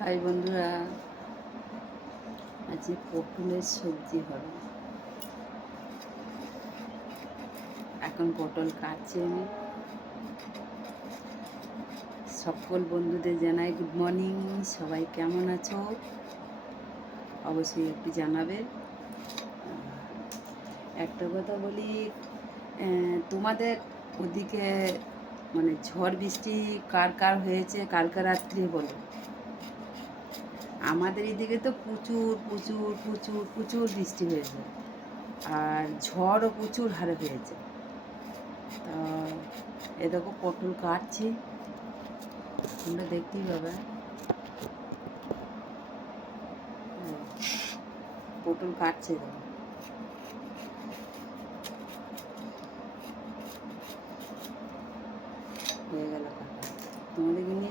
High বন্ধুরা, আজকে পটলের সবজি হবে। এখন পটল কাটছি আমি। সকল বন্ধুদের জানাই গুড মর্নিং। সবাই কেমন আছো অবশ্যই একটু জানাবে। একটা কথা বলি, তোমাদের ওদিকে মানে ঝড় বৃষ্টি কার কার হয়েছে কালকে রাত্রে বলো। আমাদের এদিকে তো প্রচুর প্রচুর প্রচুর প্রচুর বৃষ্টি হয়েছে, আর ঝড়ও প্রচুর হারে হয়েছে। তা এ দেখো পটল কাটছি, তোমরা দেখতেই পাবে। পটল কাটছে দেখো। হয়ে গেল কাটা। তোমাদের নিয়ে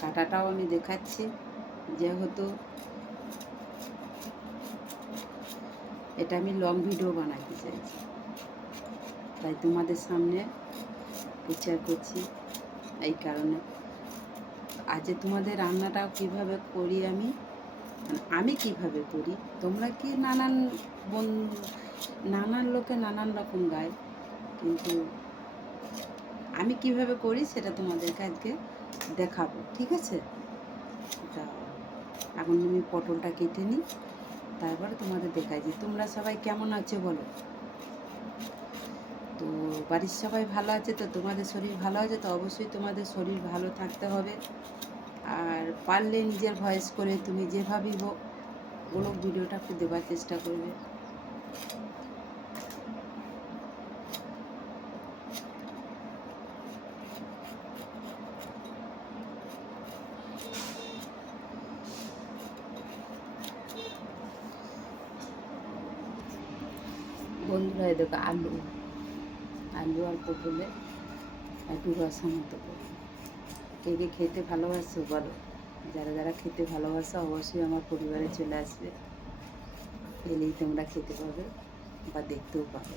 কাটাটাও আমি দেখাচ্ছি, যেহেতু এটা আমি লং ভিডিও বানাতে চাইছি, তাই তোমাদের সামনে প্রচার করছি। এই কারণে আজ তোমাদের রান্নাটাও কিভাবে করি আমি কিভাবে করি। তোমরা কি নানান লোকে নানান রকম গায়, কিন্তু আমি কিভাবে করি সেটা তোমাদেরকে আজকে দেখাবো, ঠিক আছে? তা এখন আমি পটলটা কেটে নিই, তারপরে তোমাদের দেখাই যে তোমরা সবাই কেমন আছো বলো। তো বাড়ির সবাই ভালো আছে তো? তোমাদের শরীর ভালো আছে তো? অবশ্যই তোমাদের শরীর ভালো থাকতে হবে। আর পারলে নিজের ভয়েস করে তুমি যেভাবেই হোক ব্লগ ভিডিওটা একটু দেওয়ার চেষ্টা করবে। বন্ধুরা দেখো, আলু আর পটলে একটু রসা মতো করে। কে কে খেতে ভালোবাসো বলো। যারা যারা খেতে ভালোবাসো অবশ্যই আমার পরিবারে চলে আসবে, এলেই তোমরা খেতে পাবে বা দেখতেও পাবে।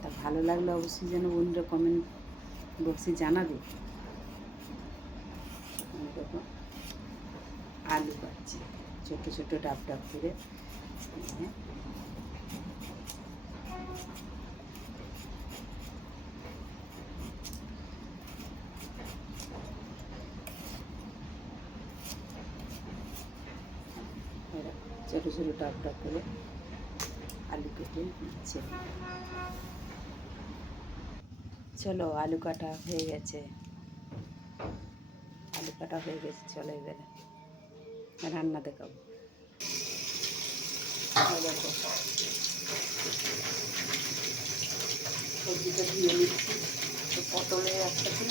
তা ভালো লাগলে অবশ্যই যেন বন্ধুরা কমেন্ট বক্সে জানাবে। দেখো আলু কাটছি ছোটো ছোটো ডাব ডাব করে। ছোটো ছোটো ডাব ডাব করে আলু কেটে নিচ্ছে। চলো, আলু কাটা হয়ে গেছে, চলো এবারে রান্না দেখাবো। দেখো সবজিটা ধুয়ে নিচ্ছি, তো পটলের একসাথে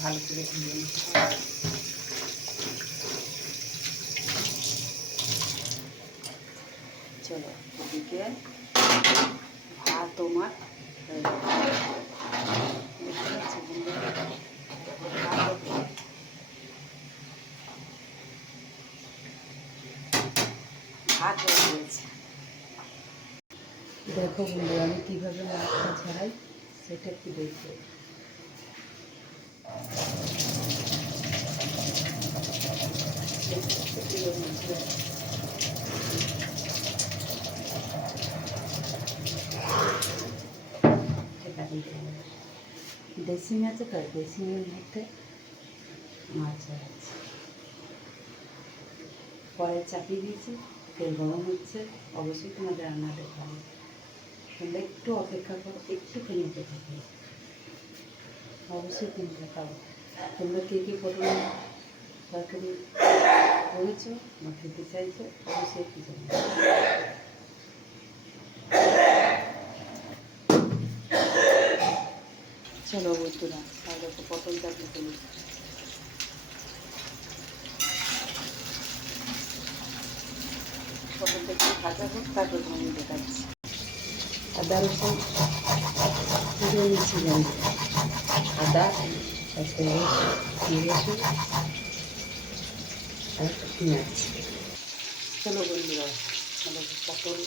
ভালো করে ধুয়ে নিতে হবে। চলো, ওদিকে ভাত তোমার হয়ে ভাত হয়ে গেছে। দেখো বন্ধু, আমি কীভাবে মাছটা ছাড়াই সেটা একটু দেখবো। ড্রেসিং আছে তো, ড্রেসিংয়ের মধ্যে মাছ আছে। কড়াই চাপিয়ে দিয়েছি, তেল গরম হচ্ছে। অবশ্যই তোমাদের রান্না দেখাবো, তোমরা একটু অপেক্ষা করো, একটুখানি অপেক্ষা করো, অবশ্যই তুমি দেখাবো। তোমরা কে কে পটল তরকারি করেছো বা খেতে চাইছো অবশ্যই একটু জানো। চলো বন্ধুরা, তাহলে তো পটলটা কেটে নিই। পটলটা একটু ভাজা হোক, তারপর তোমাকে দেখাচ্ছি। আদা রসুন পুড়িয়ে নিচ্ছি বন্ধু। আদা, রসুন আর পেঁয়াজ। চলো বন্ধুরা, পটল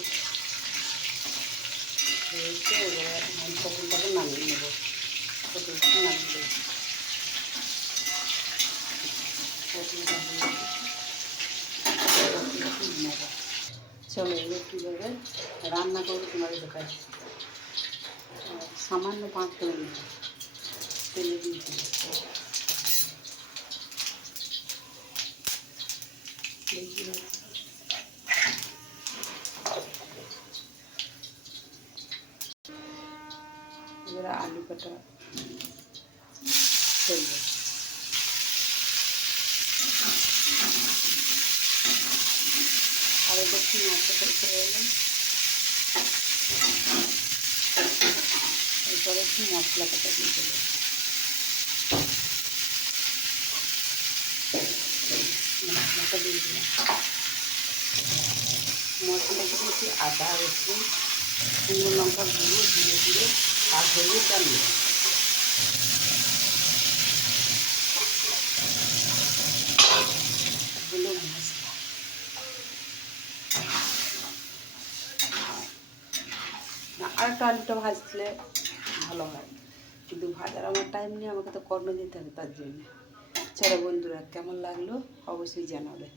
হয়েছে, এবার পটলটাকে নামিয়ে নেব। পটলটা নামিয়ে দেবো। চলো এবার কীভাবে রান্না করবো তোমাদের দেখাচ্ছি। সামান্য 5 করে নেব, তেলে দিয়ে দেবো। এবারে আলু কাটা ফেলবো। আর একটু নাড়তে করতে এলাম, এরপরে একটু মশলা কাটা দিয়ে দেবো। মশলাটা দিয়ে দিলাম, মশলা দিয়েছি আদা রসুন শুকনো লঙ্কা গুঁড়ো ধীরে ধীরে আর হলুদ আর নুন। এগুলো মশলা আর একটু আলুটা ভাজলে ভালো হয়, কিন্তু ভাজার আমার টাইম নেই, আমাকে তো কর্মে দিতে হবে। তার জন্য চলো বন্ধুরা, কেমন লাগলো অবশ্যই জানাবে।